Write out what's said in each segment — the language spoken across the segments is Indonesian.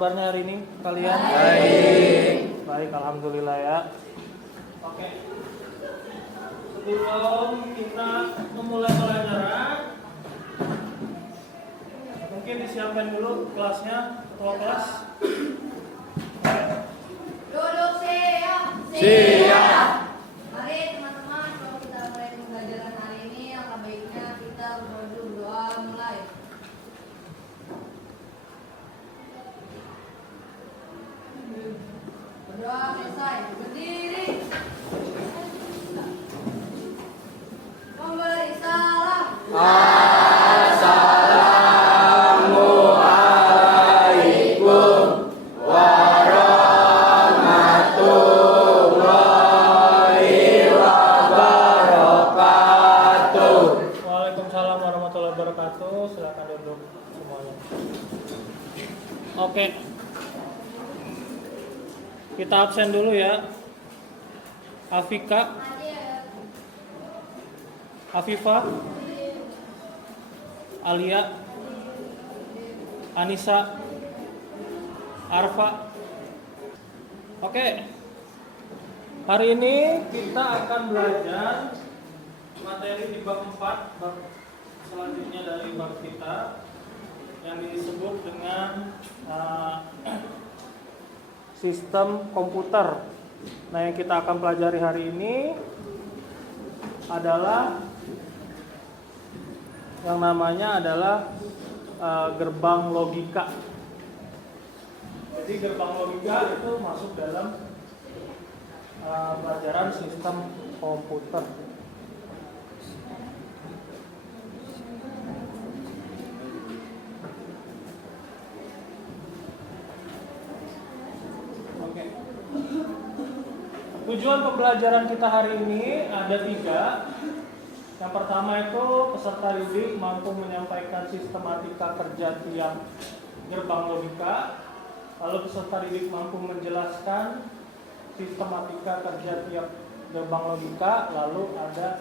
kabarnya hari ini kalian? Baik. Baik, alhamdulillah ya. Oke. Sebelum kita memulai pelajaran, mungkin disiapkan dulu kelasnya, ketua kelas. Duduk siap. Siap. Mari teman-teman, kalau kita mulai pembelajaran hari ini, alangkah baiknya kita berdoa mulai. Berdoa selesai, berdiri. Memberi salam. Assalamualaikum warahmatullahi wabarakatuh. Waalaikumsalam warahmatullahi wabarakatuh. Silakan duduk semuanya. Oke. Kita absen dulu ya. Afika, Afifah, Alia, Anissa, Arfa. Oke. Hari ini kita akan belajar materi di bab 4, bab selanjutnya dari bab kita yang disebut dengan sistem komputer. Nah, yang kita akan pelajari hari ini adalah yang namanya adalah gerbang logika. Jadi gerbang logika itu masuk dalam pelajaran sistem komputer. Oke. Tujuan pembelajaran kita hari ini ada 3. Yang pertama itu peserta didik mampu menyampaikan sistematika kerja tiap gerbang logika. Lalu peserta didik mampu menjelaskan sistematika kerja tiap gerbang logika. Lalu ada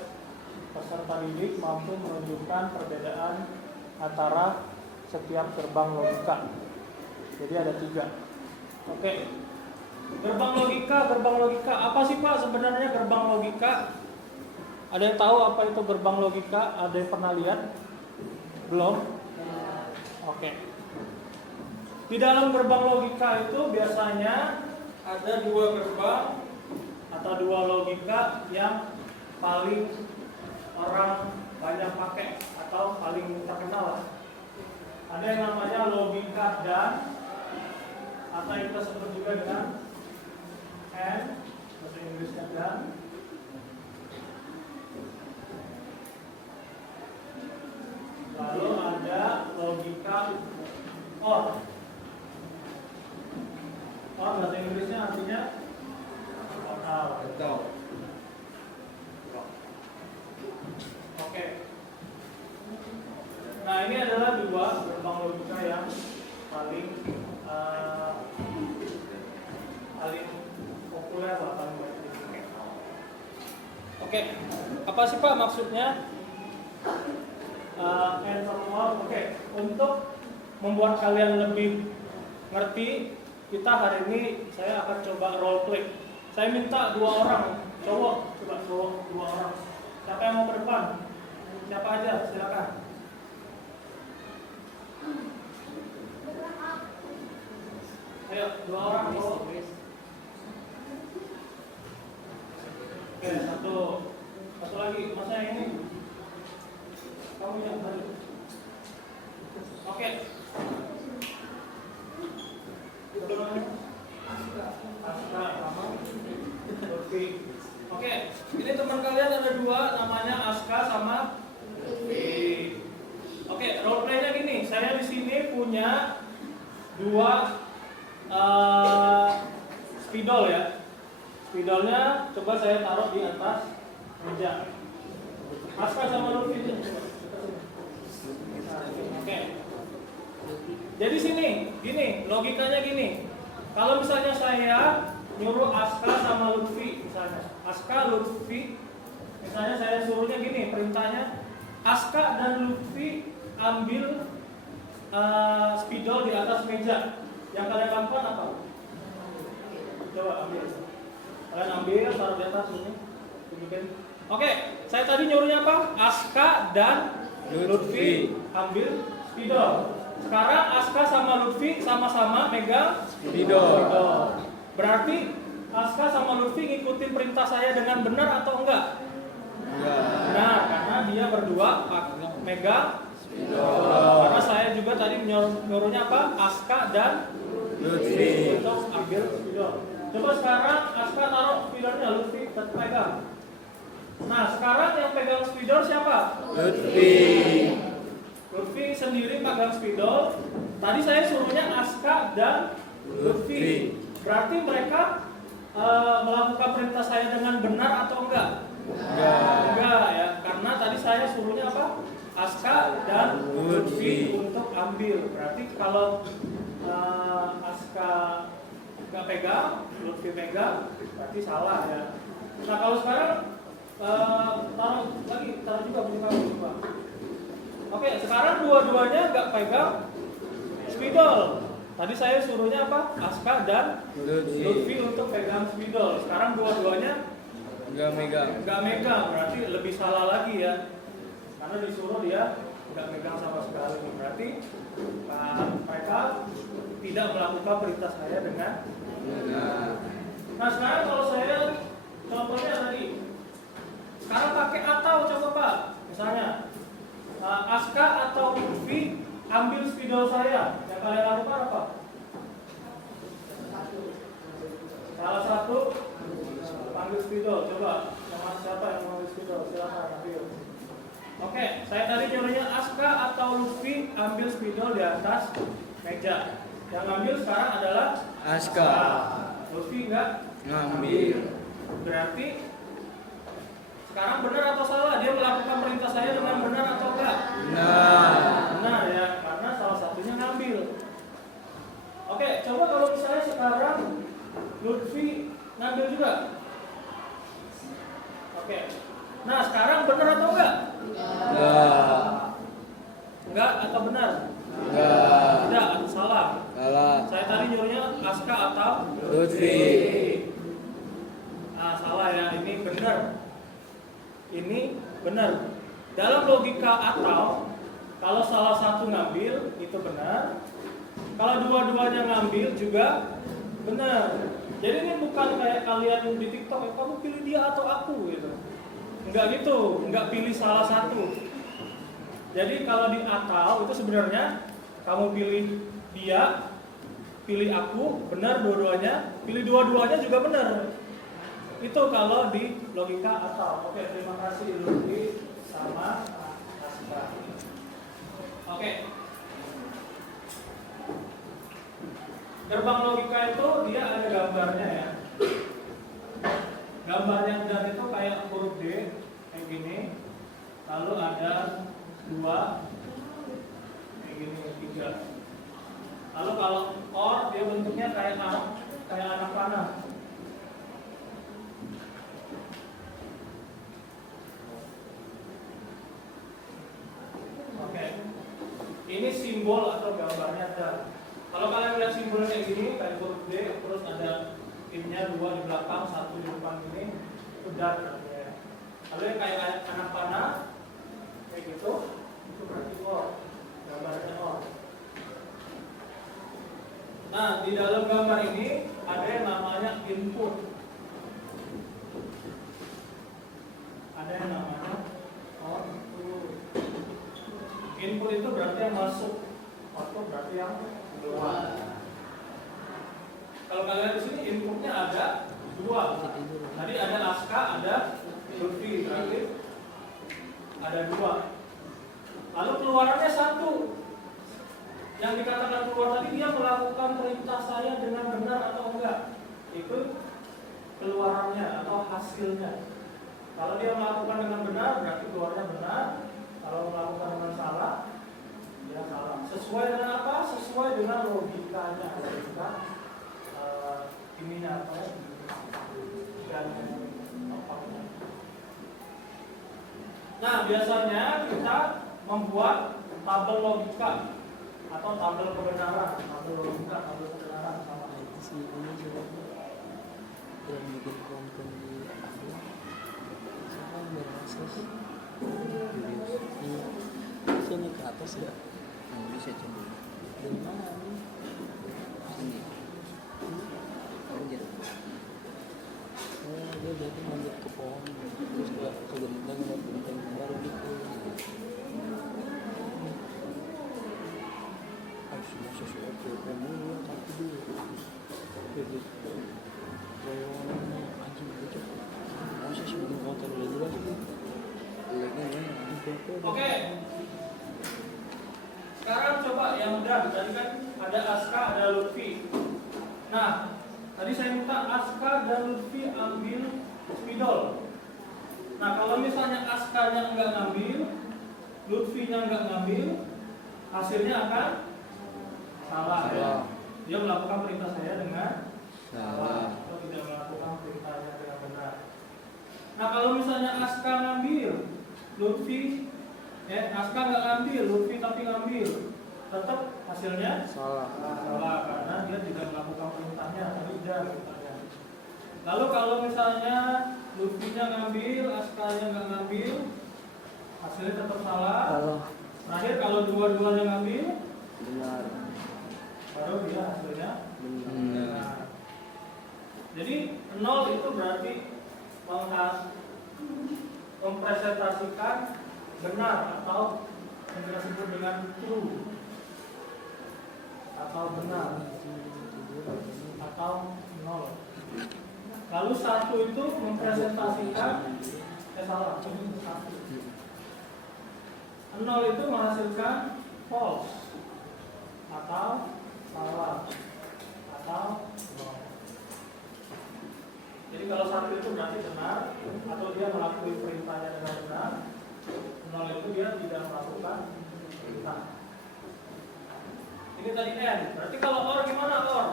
peserta didik mampu menunjukkan perbedaan antara setiap gerbang logika. Jadi ada 3. Oke. Gerbang logika. Apa sih Pak sebenarnya gerbang logika? Ada yang tahu apa itu gerbang logika? Ada yang pernah lihat? Belum? Oke. Di dalam gerbang logika itu biasanya ada 2 gerbang atau 2 logika yang paling orang banyak pakai atau paling terkenal. Ada yang namanya logika dan, atau yang kita sebut juga dengan and, bahasa Inggrisnya dan. Lalu ada logika or. Or bahasa Inggrisnya artinya total. Oke. Nah, ini adalah 2 gerbang logika yang paling populer lah, paling banyak dipakai. Oke. Apa sih Pak maksudnya? And or. Oke. Untuk membuat kalian lebih ngerti, kita hari ini saya akan coba role play. Saya minta 2 orang cowok, coba cowok 2 orang. Siapa yang mau ke depan? Siapa aja, silakan. Ayo, 2 orang cowok. Oke, satu lagi, masa yang ini? Kamu yang tadi. Oke. Aska sama Lutfi. Oke, ini teman kalian ada 2, namanya Aska sama Lutfi. Oke, role play-nya gini. Saya di sini punya 2 spidol ya. Spidolnya coba saya taruh di atas meja. Aska sama Lutfi. Oke. Jadi sini, gini, logikanya gini. Kalau misalnya saya nyuruh Aska sama Lutfi, misalnya Aska, Lutfi, misalnya saya suruhnya gini, perintahnya Aska dan Lutfi ambil spidol di atas meja. Yang kalian lakukan apa? Coba ambil. Kalian ambil, taruh di atas ini. Tunjukin. Oke, saya tadi nyuruhnya apa? Aska dan Lutfi ambil spidol. Sekarang Aska sama Lutfi sama-sama megang spidol. Berarti Aska sama Lutfi ngikutin perintah saya dengan benar atau enggak? Benar, karena dia berdua megang spidol. Karena saya juga tadi nyuruhnya apa? Aska dan Lutfi untuk ambil spidol. Coba sekarang Aska taruh spidolnya, Lutfi pegang. Nah, sekarang yang pegang spidol siapa? Lutfi sendiri pegang spidol. Tadi saya suruhnya Aska dan Lutfi. Berarti mereka melakukan perintah saya dengan benar atau enggak? Enggak ya, karena tadi saya suruhnya apa? Aska dan Lutfi untuk ambil. Berarti kalau Aska nggak pegang, Lutfi pegang, berarti salah ya. Nah kalau sekarang taruh juga punya kamu coba. Oke, sekarang dua-duanya nggak pegang spidol. Tadi saya suruhnya apa? Aska dan Lutfi untuk pegang spidol. Sekarang dua-duanya nggak megang, berarti lebih salah lagi ya. Karena disuruh dia nggak megang sama sekali. Berarti mereka tidak melakukan perintah saya dengan benar. Nah sekarang kalau saya contohnya tadi, sekarang pakai atau coba Pak, misalnya Aska atau Lutfi ambil spidol saya, yang kalian lakukan apa? Salah satu ambil spidol, coba siapa yang ambil spidol, silakan ambil. Oke, saya tadi nyuruhnya Aska atau Lutfi ambil spidol di atas meja. Yang ambil sekarang adalah Aska. Lutfi enggak Ngambil. Berarti sekarang benar atau salah? Dia melakukan perintah saya dengan benar atau enggak? Benar ya, karena salah satunya ngambil. Oke, coba kalau misalnya sekarang Lutfi ngambil juga. Oke. Nah, sekarang benar atau enggak? Enggak atau benar? Tidak, salah. Saya tadi nyuruhnya Aska atau Lutfi. Nah, salah ya, ini benar. Ini benar. Dalam logika atau, kalau salah satu ngambil itu benar. Kalau dua-duanya ngambil juga benar. Jadi ini bukan kayak kalian di TikTok, kamu pilih dia atau aku gitu. Enggak gitu, enggak pilih salah satu. Jadi kalau di atau itu sebenarnya kamu pilih dia, pilih aku, benar dua-duanya, pilih dua-duanya juga benar. Itu kalau di logika atau. Oke, terima kasih Lutfi sama Aska. Oke. Gerbang logika itu dia ada gambarnya ya. Gambarnya dan itu kayak huruf D kayak gini. Lalu ada 2 kayak gini, 3. Lalu kalau or dia bentuknya kayak anak panah. Oke. Ini simbol atau gambarnya ada. Kalau kalian lihat simbolnya kayak gini, kayak huruf D, terus ada timnya 2 di belakang, 1 di depan gini, itu dar namanya. Lalu yang kayak anak panah, kayak gitu, itu berarti or, gambarnya or. Nah, di dalam gambar ini ada yang namanya input. Ada yang namanya output. Input itu berarti yang masuk, output berarti yang keluar. Kalau kalian di sini inputnya ada 2. Tadi ada Aska, ada Lutfi, berarti ada 2. Lalu keluarannya 1. Yang dikatakan keluar tadi dia melakukan perintah saya dengan benar atau enggak? Itu keluarannya atau hasilnya. Kalau dia melakukan dengan benar berarti keluarnya benar. Kalau melakukan dengan salah, dia salah. Sesuai dengan apa? Sesuai dengan logikanya. Logika ininya apa ya? Dan apa-apa. Nah, biasanya kita membuat tabel logika atau tabel kebenaran, tabel logika, tabel kebenaran. Sini ke atas ya. Bisa coba. Dari mana? Sini. Anjir. Dia jadi manjat ke pohon. Terus ke genteng baru gitu. Harus masuk ke pemula tapi dulu. Gitu. Anjing gitu. Masa sih belum kotor lagi lagi. Oke. Sekarang coba yang udah tadi kan ada Aska, ada Lutfi. Nah, tadi saya minta Aska dan Lutfi ambil spidol. Nah, kalau misalnya Askanya enggak ngambil, Lutfinya enggak ngambil, hasilnya akan salah ya. Dia melakukan perintah saya dengan salah atau tidak melakukan perintahnya dengan benar. Nah, kalau misalnya Aska ngambil, Lutfi Aska nggak ngambil, Lutfi tapi ngambil, tetap hasilnya salah karena dia tidak melakukan perintahnya, tapi tidak perintahnya. Lalu kalau misalnya Lutfinya ngambil, Askanya nggak ngambil, hasilnya tetap salah. Terakhir kalau dua-duanya ngambil, benar. baru dia hasilnya Benar. Jadi 0 itu berarti mempresentasikan benar atau yang kita sebut dengan true atau benar atau 0. Lalu 1 itu mempresentasikan salah. 0 itu menghasilkan false atau salah atau 0. Jadi kalau 1 itu berarti benar atau dia melakukan perintahnya dengan benar, 0 itu dia tidak melakukan perintah. Ini tadi N. Berarti kalau OR gimana OR?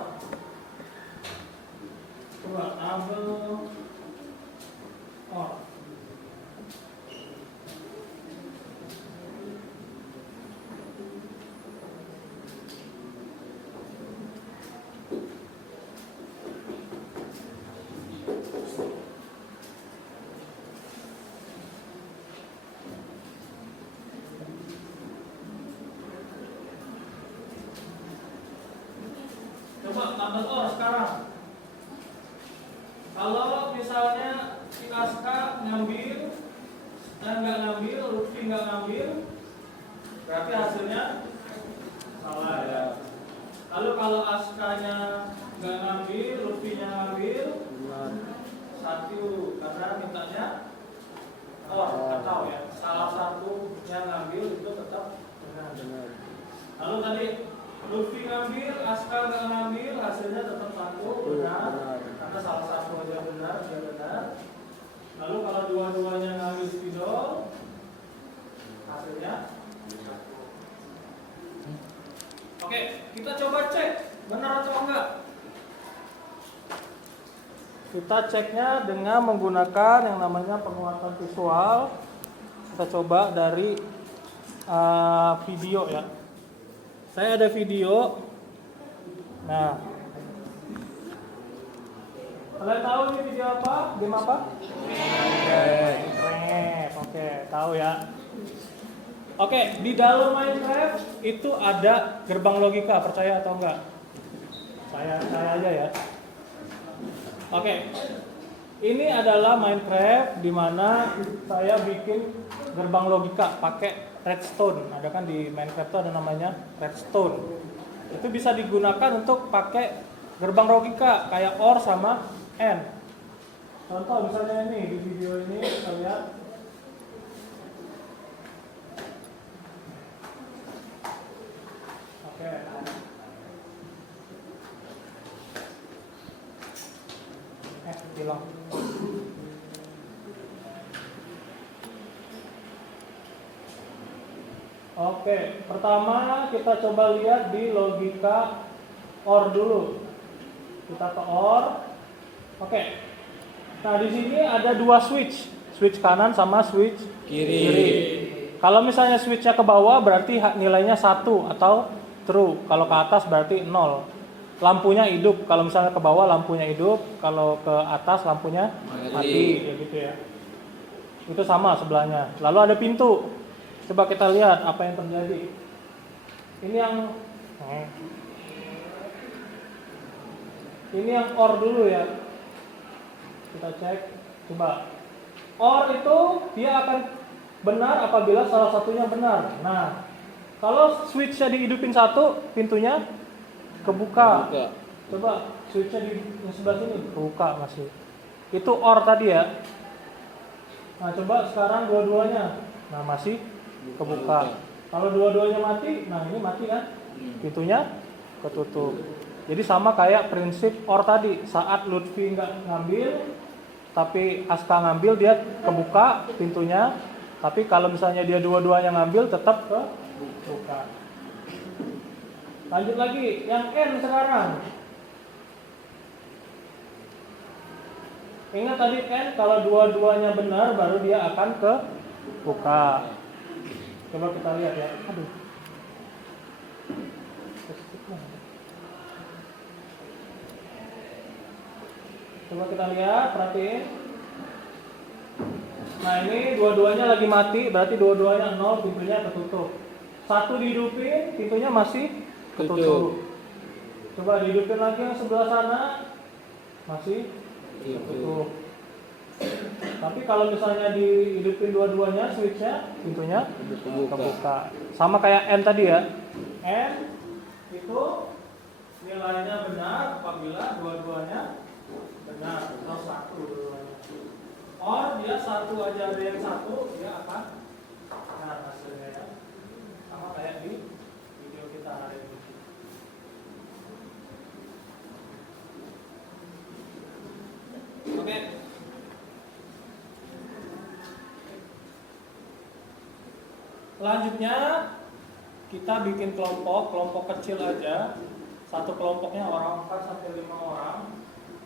Coba tabel OR. Coba tabel OR sekarang. Kalau misalnya si Aska ngambil dan nggak ngambil, Lutfi nggak ngambil, berarti hasilnya salah ya. Lalu kalau Askanya nggak ngambil, Lutfinya ngambil, Benar. 1 karena mintanya OR atau ya salah satu yang ngambil itu tetap benar. Benar. Lalu tadi Lutfi ngambil, Aska nggak ngambil, hasilnya tetap 1 benar. Karena salah satu aja benar, dia benar. Lalu kalau dua-duanya ngambil spidol, hasilnya 1. Oke, kita coba cek benar atau enggak. Kita ceknya dengan menggunakan yang namanya penguatan visual. Kita coba dari video ya. Saya ada video. Nah, kalian tahu ini video apa? Game apa? Minecraft. Oke, tahu ya. Oke, di dalam Minecraft itu ada gerbang logika, percaya atau enggak? Saya aja ya. Oke. Ini adalah Minecraft di mana saya bikin gerbang logika pakai redstone. Ada kan di Minecraft itu ada namanya redstone. Itu bisa digunakan untuk pakai gerbang logika kayak OR sama AND. Contoh misalnya ini di video ini kita lihat. Oke. Hilang. Oke, pertama kita coba lihat di logika OR dulu. Kita ke OR. Oke. Nah, di sini ada 2 switch, switch kanan sama switch kiri. Kalau misalnya switchnya ke bawah berarti nilainya 1 atau true. Kalau ke atas berarti 0. Lampunya hidup. Kalau misalnya ke bawah lampunya hidup, kalau ke atas lampunya mati, ya gitu ya. Itu sama sebelahnya. Lalu ada pintu. Coba kita lihat apa yang terjadi. Ini yang OR dulu ya. Kita cek. Coba. OR itu dia akan benar apabila salah satunya benar. Nah, kalau switch-nya dihidupin satu, pintunya kebuka. Coba switch-nya di sebelah sini kebuka masih. Itu OR tadi ya. Nah, coba sekarang dua-duanya. Nah, masih kebuka. Kalau dua-duanya mati, nah ini mati kan? Pintunya ketutup. Jadi sama kayak prinsip OR tadi. Saat Lutfi nggak ngambil, tapi Aska ngambil, dia kebuka pintunya. Tapi kalau misalnya dia dua-duanya ngambil, tetap kebuka. Lanjut lagi, yang N sekarang. Ingat tadi N, kalau dua-duanya benar, baru dia akan kebuka. Coba kita lihat ya. Aduh. Coba kita lihat, perhatiin. Nah ini dua-duanya lagi mati, berarti dua-duanya 0, pintunya ketutup. Satu dihidupin, pintunya masih ketutup. Coba dihidupin lagi yang sebelah sana, masih ketutup. Tapi kalau misalnya dihidupin dua-duanya, switchnya, pintunya kebuka. Sama kayak N tadi ya. N itu nilainya benar apabila dua-duanya benar atau satu dua-duanya. Or dia satu aja, ada yang satu, dia akan benar hasilnya ya. Sama kayak di video kita hari ini. Oke. Selanjutnya kita bikin kelompok kecil aja. Satu kelompoknya orang 4 sampai 5 orang.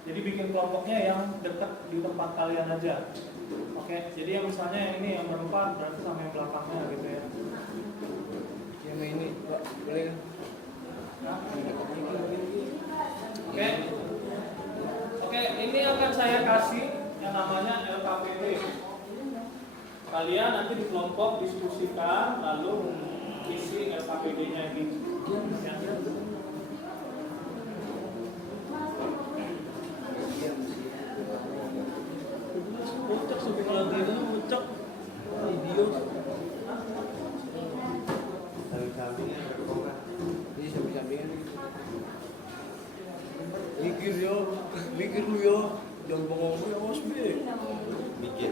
Jadi bikin kelompoknya yang dekat di tempat kalian aja. Oke, jadi yang misalnya yang ini yang berempat berarti sama yang belakangnya gitu ya. Yang ini Pak, boleh kan? Nah. Oke, ini akan saya kasih yang namanya LKPD. Kalian nanti di kelompok diskusikan lalu isi LKPD-nya ini. Ucap sampai kalau gitu ucap. Video. Samping-sampingnya berkongkan. Ini samping-sampingnya gitu. Mikir lu yo. Jangan bengong lu ya Mas B. Mikir.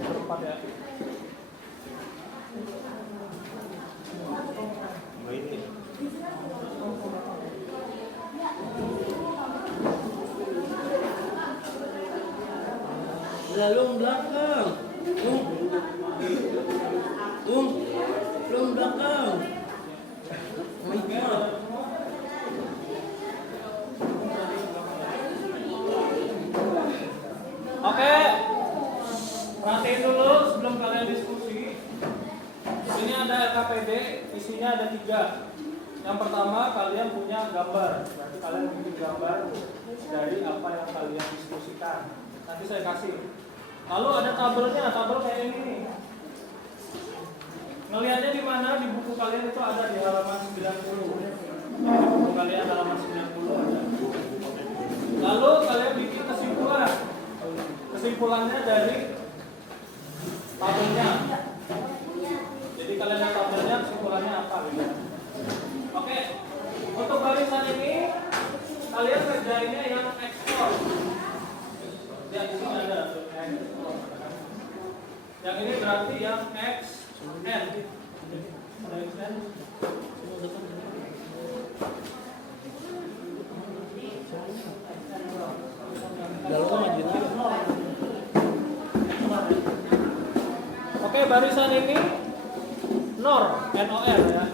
Berempat ya. Lalu belakang. Belum belakang. Oke, perhatiin dulu sebelum kalian diskusi. Ini ada LKPD, isinya ada 3. Yang pertama kalian punya gambar, berarti kalian bikin gambar dari apa yang kalian diskusikan. Nanti saya kasih. Lalu ada tabelnya, tabel kayak ini nih. Ngelihatnya di mana di buku kalian itu ada di halaman 90. Buku kalian halaman 90 ada. Lalu kalian bikin kesimpulan. Kesimpulannya dari tabelnya. Jadi kalian lihat tabelnya, kesimpulannya apa gitu. Oke. Untuk barisan ini kalian kerjainnya yang ekspor. Ya, di sini ada ekspor. Yang ini berarti yang XN. Ada XN. Oke, barisan ini NOR, NOR ya.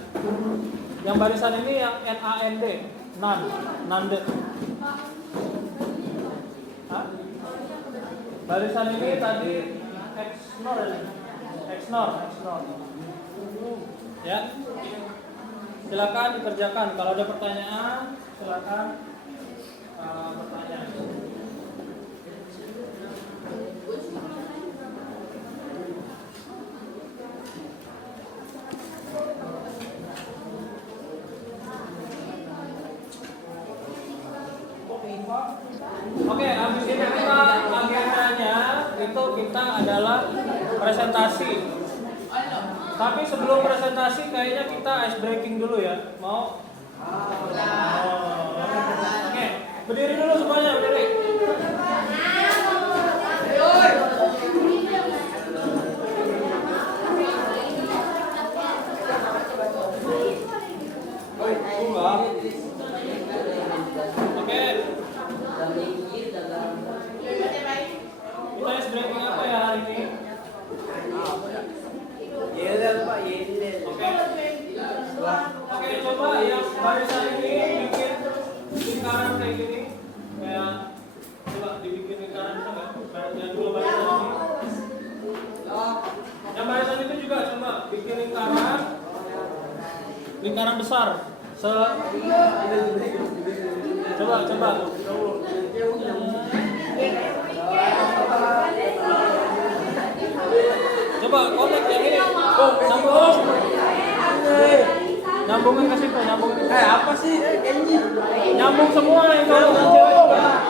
Yang barisan ini yang NAND, NAND. Hah? Barisan ini tadi XNOR ya? XNOR. Ya. Silakan dikerjakan. Kalau ada pertanyaan, silakan bertanya. Oke, habis ini kita agendanya itu kita adalah presentasi. Tapi sebelum presentasi kayaknya kita ice breaking dulu ya. Mau? Oke, berdiri dulu semuanya, berdiri. Oke. Kita ice breaking apa ya hari ini? Yelel Pak, yelel. Oke, coba yang barisan ini bikin lingkaran kayak gini. Kayak coba dibikin lingkaran bisa nggak? Yang dua barisan ini. Yang barisan itu juga coba bikin lingkaran besar. Coba. Coba connect yang ini. Nyambungin ke situ, nyambungin. Apa sih? Kayaknya. Nyambung semua yang kalau dan cewek juga.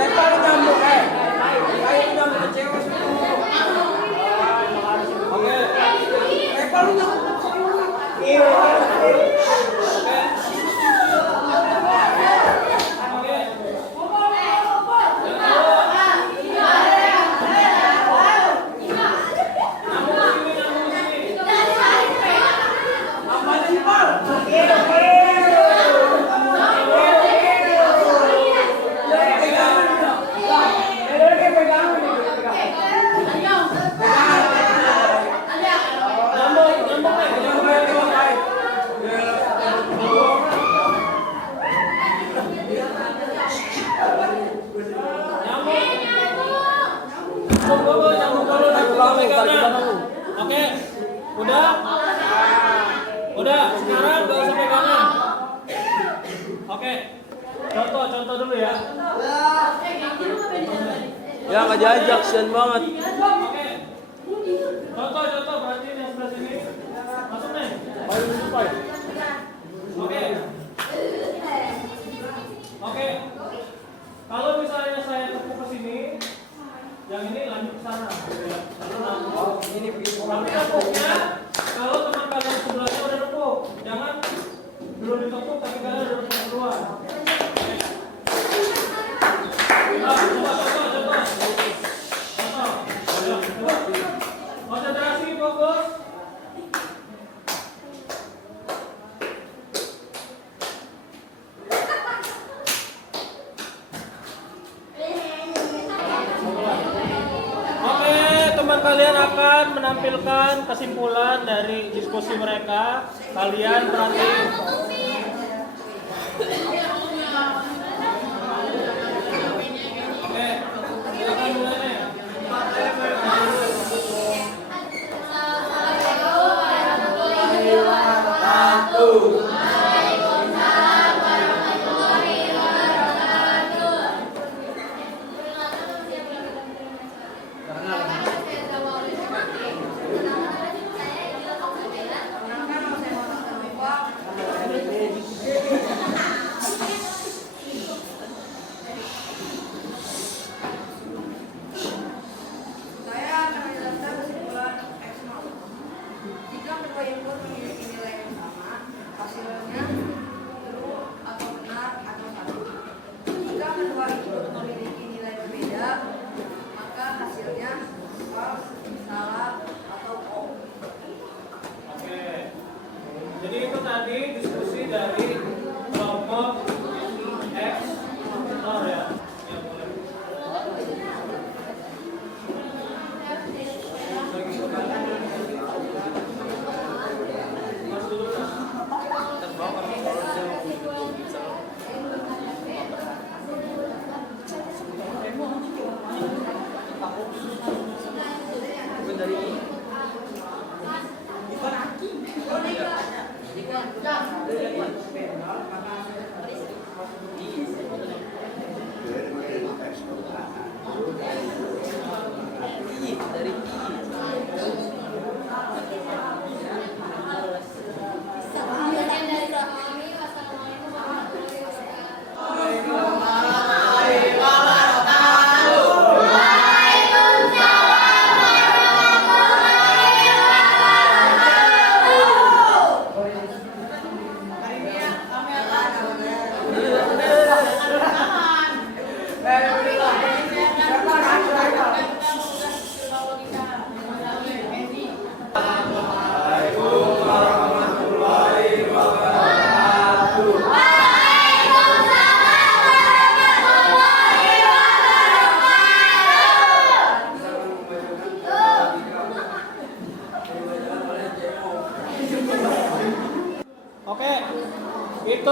Kalau nyambung, kayak nyambung ke cewek semua. Oke. Kalau nyambung. Oke, udah. Sekarang gak usah pegangan. Oke, contoh dulu ya. Ya nggak diajak, sian banget. Oke, contoh berarti yang sebelah sini. Masuk nih. Oke. Kalau misalnya saya tepuk ke sini, yang ini lanjut ke sana. Lalu nambah. Tapi tepuknya, kalau teman kalian sebelahnya udah tepuk, jangan belum ditepuk tapi kalian udah tepuk duluan. Coba. Konsentrasi, fokus. Kalian akan menampilkan kesimpulan dari diskusi mereka. Kalian berarti oke, silakan mulai. Jadi itu tadi diskusi dari kelompok X NOR ya. Mas dulu.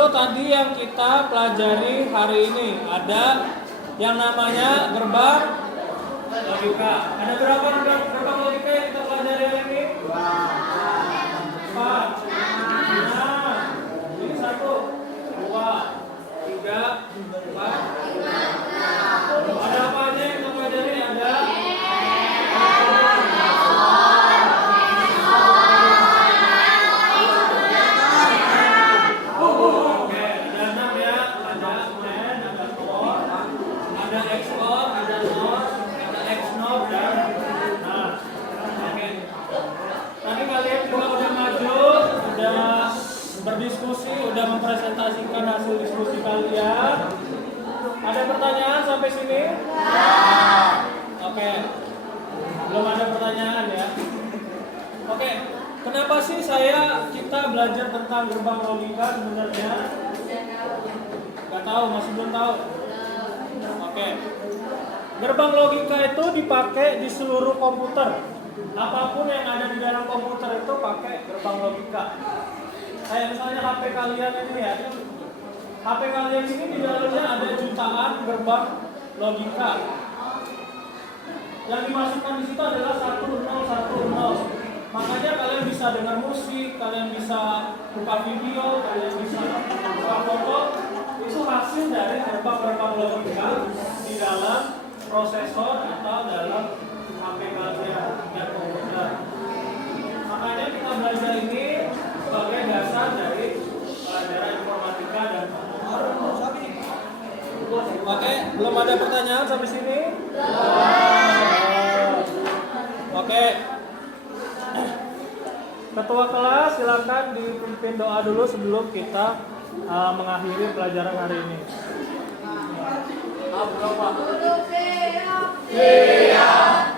tadi yang kita pelajari hari ini. Ada yang namanya gerbang logika. Ada berapa gerbang logika yang kita pelajari hari ini? 4. Nah, ini 1, 2, 3, 4. Ada apa aja yang kita pelajari? Ada berdiskusi, udah mempresentasikan hasil diskusi kalian. Ada pertanyaan sampai sini? Oke. Belum ada pertanyaan ya. Oke. Kenapa sih kita belajar tentang gerbang logika sebenarnya? Gak tahu, masih belum tahu. Oke. Gerbang logika itu dipakai di seluruh komputer. Apapun yang ada di dalam komputer itu pakai gerbang logika. Kayak misalnya HP kalian ini ya, HP kalian ini di dalamnya ada jutaan gerbang logika. Yang dimasukkan di situ adalah 1010. Makanya kalian bisa dengar musik, kalian bisa buka video, kalian bisa buka foto. Itu hasil dari gerbang-gerbang logika di dalam prosesor atau dalam HP kalian dan komputer. Makanya kita belajar ini sebagai dasar dari pelajaran informatika dan komputer. Oke, belum ada pertanyaan sampai sini? Oke. Ketua kelas silakan dipimpin doa dulu sebelum kita mengakhiri pelajaran hari ini. Siap.